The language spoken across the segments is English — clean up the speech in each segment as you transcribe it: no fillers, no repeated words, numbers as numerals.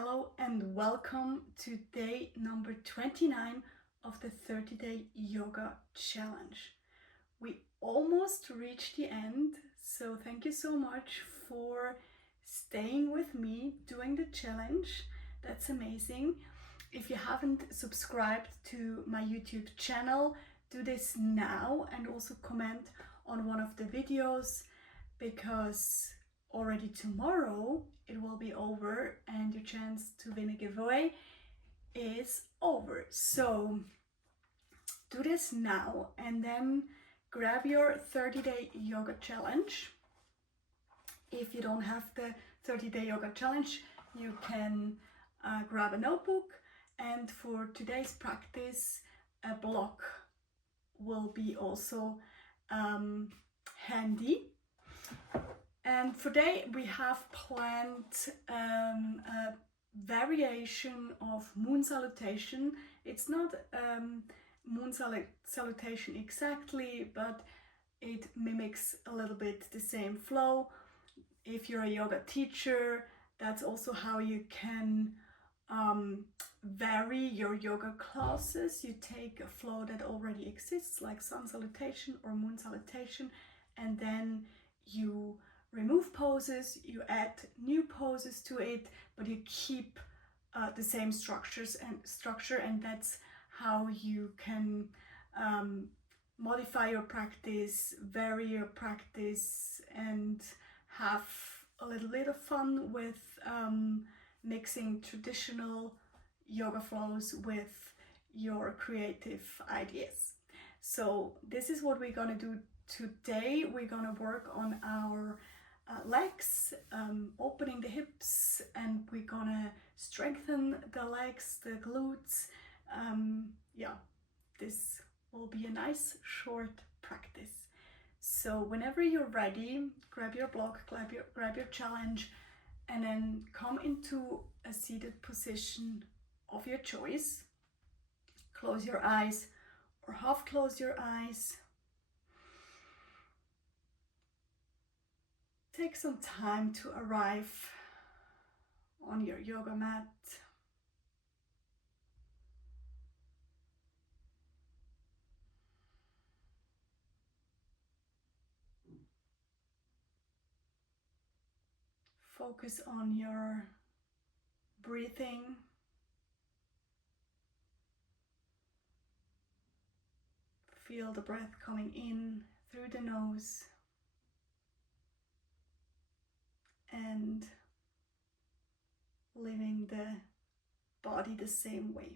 Hello and welcome to day number 29 of the 30-day yoga challenge. We almost reached the end, so thank you so much for staying with me doing the challenge. That's amazing. If you haven't subscribed to my YouTube channel, do this now and also comment on one of the videos, because already tomorrow it will be over and your chance to win a giveaway is over. So do this now and then grab your 30-day yoga challenge. If you don't have the 30-day yoga challenge, you can grab a notebook, and for today's practice a block will be also handy. And for today we have planned a variation of moon salutation. It's not moon salutation exactly, but it mimics a little bit the same flow. If you're a yoga teacher, that's also how you can vary your yoga classes. You take a flow that already exists, like sun salutation or moon salutation, and then you remove poses, you add new poses to it, but you keep the same structure, and that's how you can modify your practice, vary your practice, and have a little bit of fun with mixing traditional yoga flows with your creative ideas. So this is what we're gonna do today. We're gonna work on our legs, opening the hips, and we're gonna strengthen the legs, the glutes. This will be a nice short practice. So whenever you're ready, grab your block, grab your challenge, and then come into a seated position of your choice. Close your eyes or half close your eyes. Take some time to arrive on your yoga mat. Focus on your breathing. Feel the breath coming in through the nose and leaving the body the same way.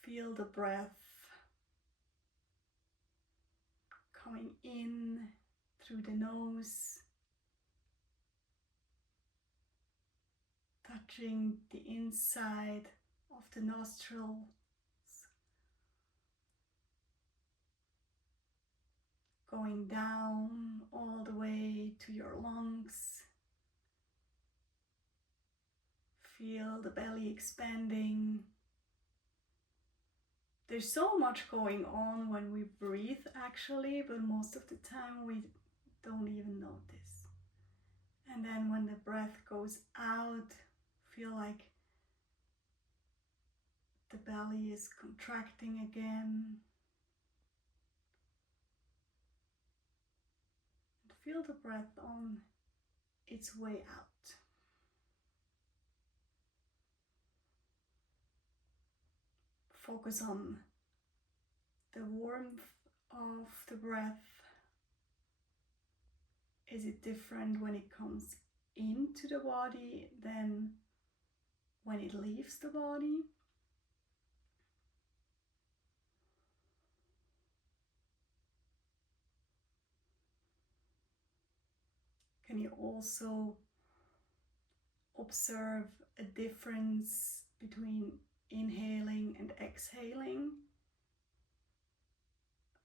Feel the breath coming in through the nose, touching the inside of the nostrils, going down all the way to your lungs. Feel the belly expanding. There's so much going on when we breathe actually, but most of the time we don't even notice. And then when the breath goes out, feel like the belly is contracting again. And feel the breath on its way out. Focus on the warmth of the breath. Is it different when it comes into the body than when it leaves the body? Can you also observe a difference between inhaling and exhaling?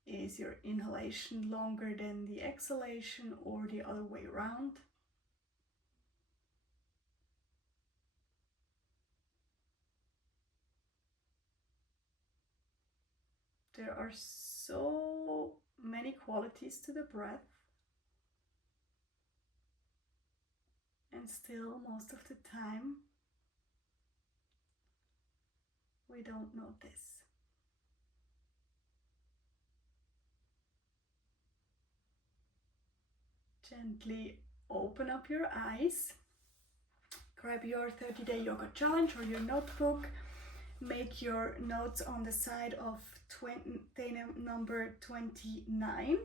Is your inhalation longer than the exhalation, or the other way around? There are so many qualities to the breath, and still most of the time we don't notice. Gently open up your eyes, grab your 30-day yoga challenge or your notebook, make your notes on the side of day number 29.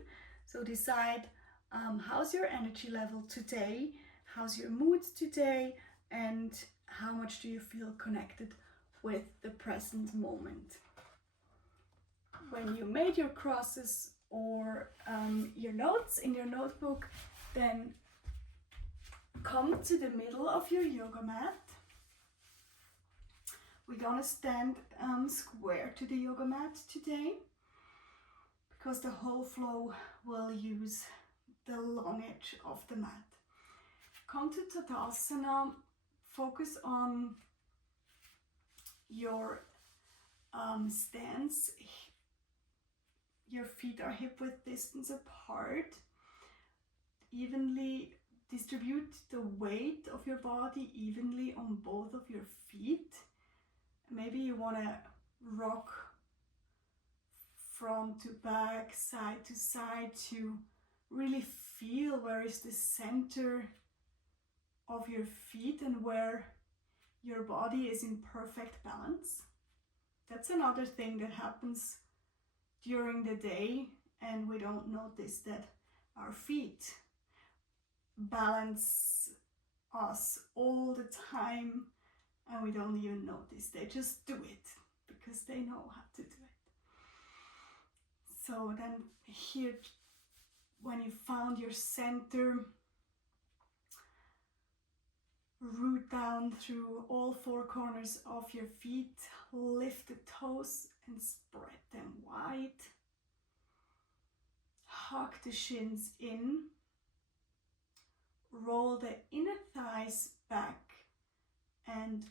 So decide how's your energy level today, how's your mood today, and how much do you feel connected with the present moment. When you made your crosses or your notes in your notebook, then come to the middle of your yoga mat. We're gonna stand square to the yoga mat today because the whole flow will use the long edge of the mat. Come to Tadasana, focus on your stance. Your feet are hip width distance apart. Evenly distribute the weight of your body evenly on both of your feet. Maybe you want to rock front to back, side to side to really feel where is the center of your feet and where your body is in perfect balance. That's another thing that happens during the day and we don't notice that our feet balance us all the time and we don't even notice. They just do it because they know how to do it. So then here, when you found your center, root down through all four corners of your feet, lift the toes and spread them wide. Hug the shins in. Roll the inner thighs back and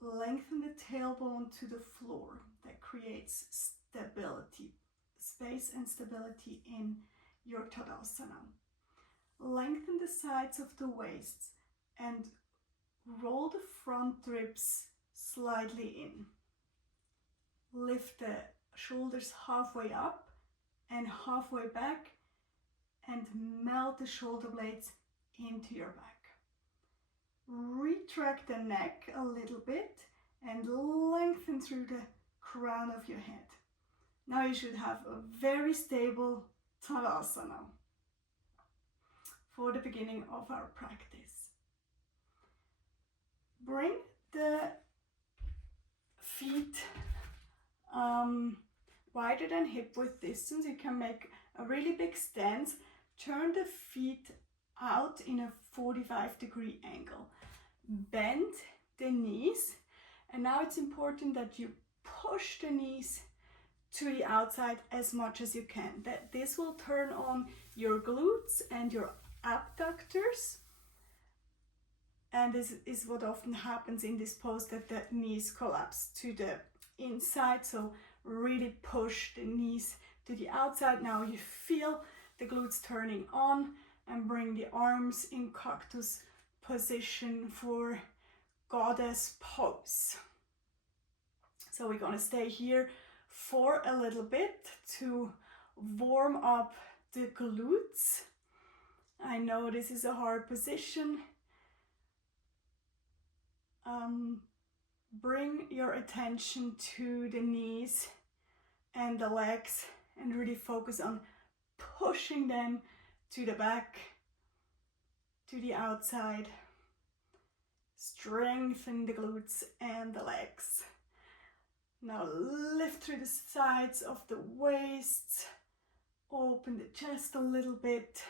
lengthen the tailbone to the floor. That creates stability, space and stability in your Tadasana. Lengthen the sides of the waist and roll the front ribs slightly in. Lift the shoulders halfway up and halfway back and melt the shoulder blades into your back. Retract the neck a little bit and lengthen through the crown of your head. Now you should have a very stable Tadasana for the beginning of our practice. Bring the feet wider than hip width distance. You can make a really big stance. Turn the feet out in a 45-degree angle. Bend the knees, and now it's important that you push the knees to the outside as much as you can. That this will turn on your glutes and your abductors, and this is what often happens in this pose, that the knees collapse to the inside. So really push the knees to the outside. Now you feel the glutes turning on, and bring the arms in cactus position for goddess pose. So we're gonna stay here for a little bit to warm up the glutes. I know this is a hard position. Bring your attention to the knees and the legs and really focus on pushing them to the back, to the outside. Strengthen the glutes and the legs. Now lift through the sides of the waist. Open the chest a little bit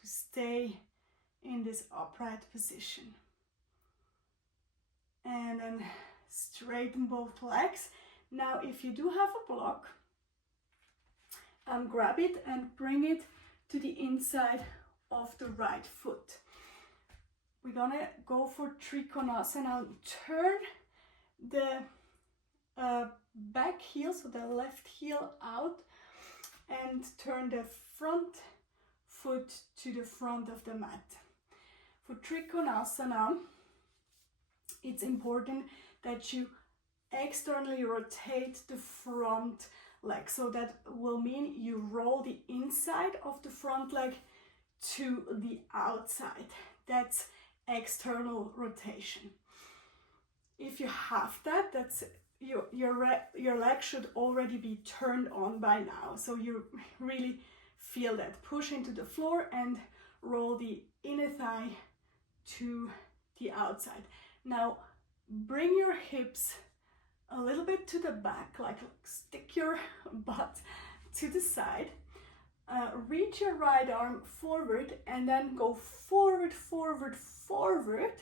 to stay in this upright position. And then straighten both legs. Now if you do have a block, grab it and bring it to the inside of the right foot. We're gonna go for Trikonasana. Turn the back heel, so the left heel out, and turn the front foot to the front of the mat. For Trikonasana, it's important that you externally rotate the front leg. So that will mean you roll the inside of the front leg to the outside. That's external rotation. If you have that, that's your leg should already be turned on by now. So you really feel that. Push into the floor and roll the inner thigh to the outside. Now bring your hips a little bit to the back, like stick your butt to the side. Reach your right arm forward and then go forward, forward, forward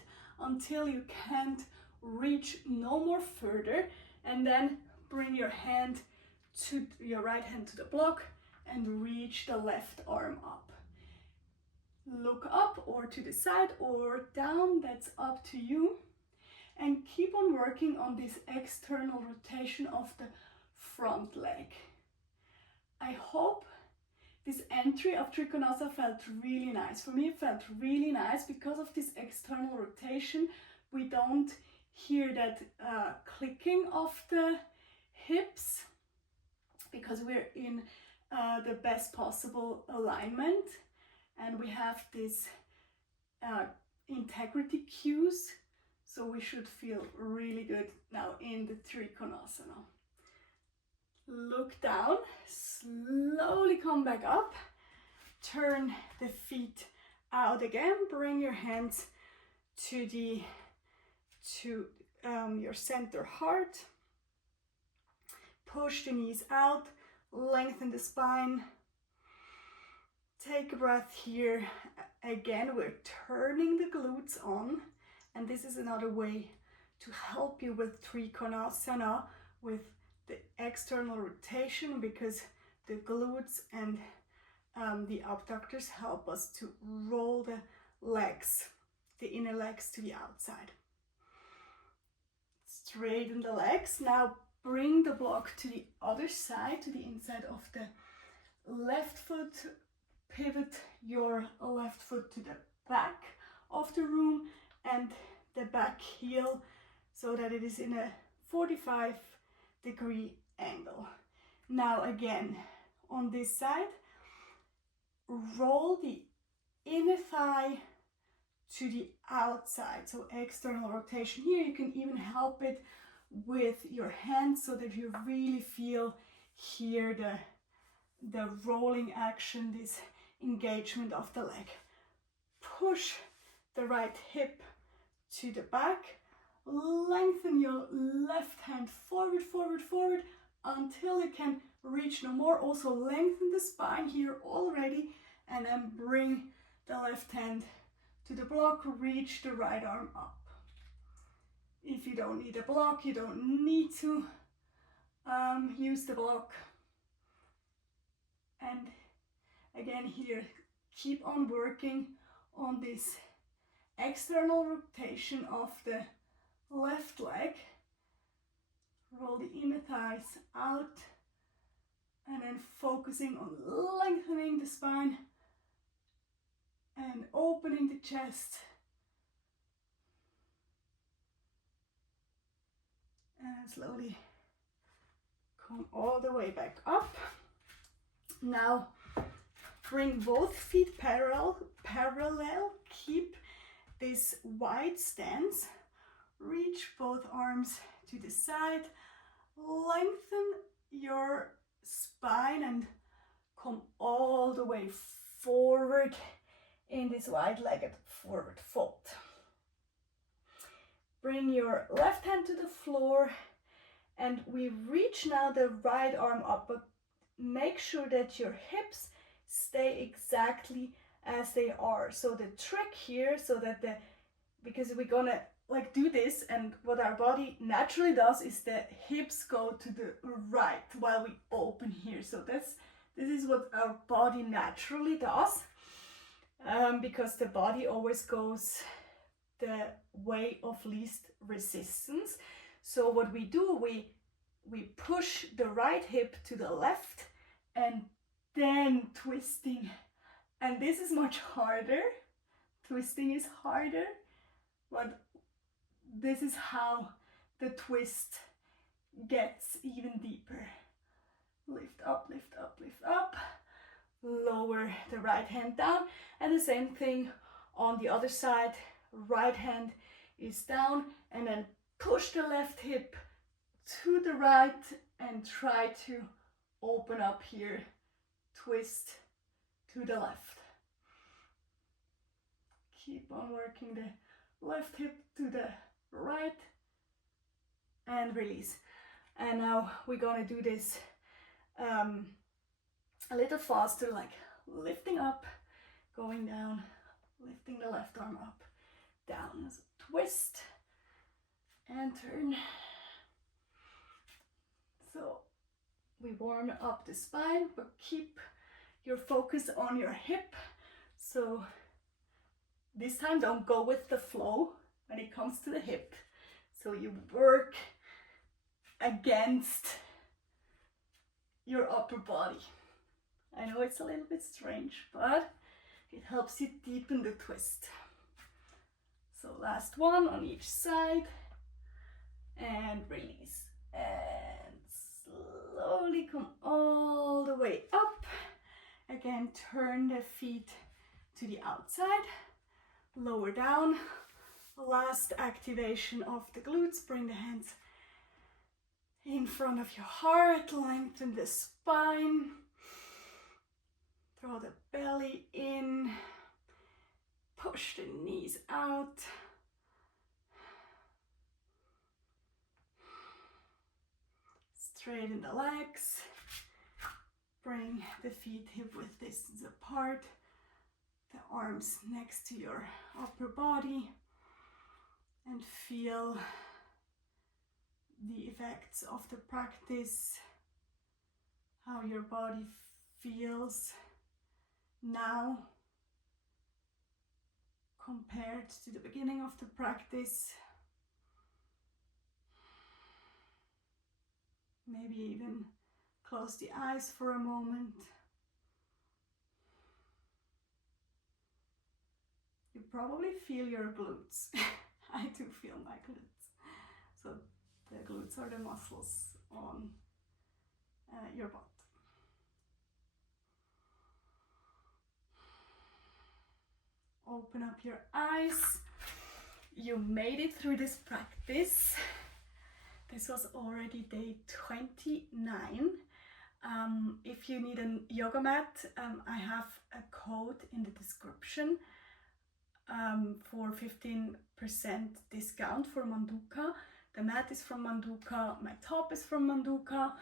until you can't reach no more further, and then bring your right hand to the block and reach the left arm up. Look up or to the side or down, that's up to you. And keep on working on this external rotation of the front leg. I hope this entry of Trikonasana felt really nice. For me, it felt really nice because of this external rotation. We don't hear that clicking of the hips because we're in the best possible alignment, and we have this integrity cues. So we should feel really good now in the Trikonasana. Look down, slowly come back up, turn the feet out again, bring your hands to your center heart, push the knees out, lengthen the spine. Take a breath here. Again, we're turning the glutes on. And this is another way to help you with Trikonasana, with the external rotation, because the glutes and the abductors help us to roll the legs, the inner legs to the outside. Straighten the legs. Now bring the block to the other side, to the inside of the left foot. Pivot your left foot to the back of the room and the back heel so that it is in a 45-degree angle. Now again, on this side, roll the inner thigh to the outside, so external rotation. Here you can even help it with your hands so that you really feel here the rolling action, this engagement of the leg. Push the right hip to the back, lengthen your left hand forward, forward, forward until you can reach no more. Also lengthen the spine here already, and then bring the left hand to the block, reach the right arm up. If you don't need a block, you don't need to use the block. And again here, keep on working on this external rotation of the left leg. Roll the inner thighs out and then focusing on lengthening the spine and opening the chest. And slowly come all the way back up. Now bring both feet parallel, keep this wide stance, reach both arms to the side, lengthen your spine and come all the way forward in this wide-legged forward fold. Bring your left hand to the floor and we reach now the right arm up, but make sure that your hips stay exactly as they are. So the trick here, so that because we're gonna like do this, and what our body naturally does is the hips go to the right while we open here. So this is what our body naturally does, because the body always goes the way of least resistance. So what we do, we we push the right hip to the left and then twisting. And this is much harder. Twisting is harder, but this is how the twist gets even deeper. Lift up, lift up, lift up. Lower the right hand down, and the same thing on the other side. Right hand is down, and then push the left hip to the right and try to open up here. Twist to the left. Keep on working the left hip to the right and release. And now we're gonna do this a little faster, like lifting up, going down, lifting the left arm up, down. So twist and turn. So we warm up the spine, but keep your focus on your hip. So this time don't go with the flow when it comes to the hip. So you work against your upper body. I know it's a little bit strange, but it helps you deepen the twist. So last one on each side, and release. And slowly come all the way up. Again, turn the feet to the outside, lower down. Last activation of the glutes, bring the hands in front of your heart, lengthen the spine. Draw the belly in, push the knees out. Straighten the legs. Bring the feet hip width distance apart. The arms next to your upper body. And feel the effects of the practice, how your body feels now compared to the beginning of the practice. Maybe even close the eyes for a moment. You probably feel your glutes. I do feel my glutes. So the glutes are the muscles on your butt. Open up your eyes. You made it through this practice. This was already day 29. If you need a yoga mat, I have a code in the description for 15% discount for Manduka. The mat is from Manduka, my top is from Manduka,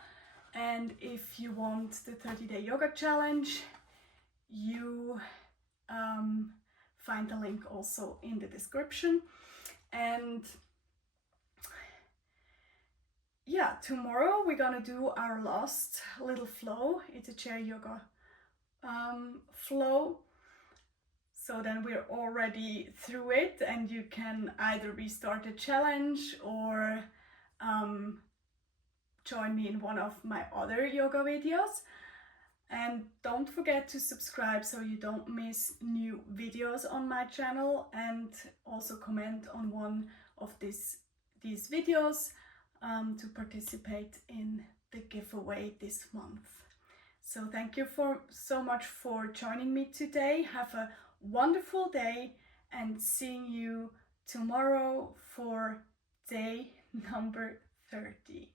and if you want the 30-day yoga challenge, you find the link also in the description. And yeah, tomorrow we're gonna do our last little flow. It's a chair yoga flow. So then we're already through it, and you can either restart the challenge or join me in one of my other yoga videos. And don't forget to subscribe so you don't miss new videos on my channel, and also comment on one of these videos to participate in the giveaway this month. So thank you so much for joining me today. Have a wonderful day, and seeing you tomorrow for day number 30.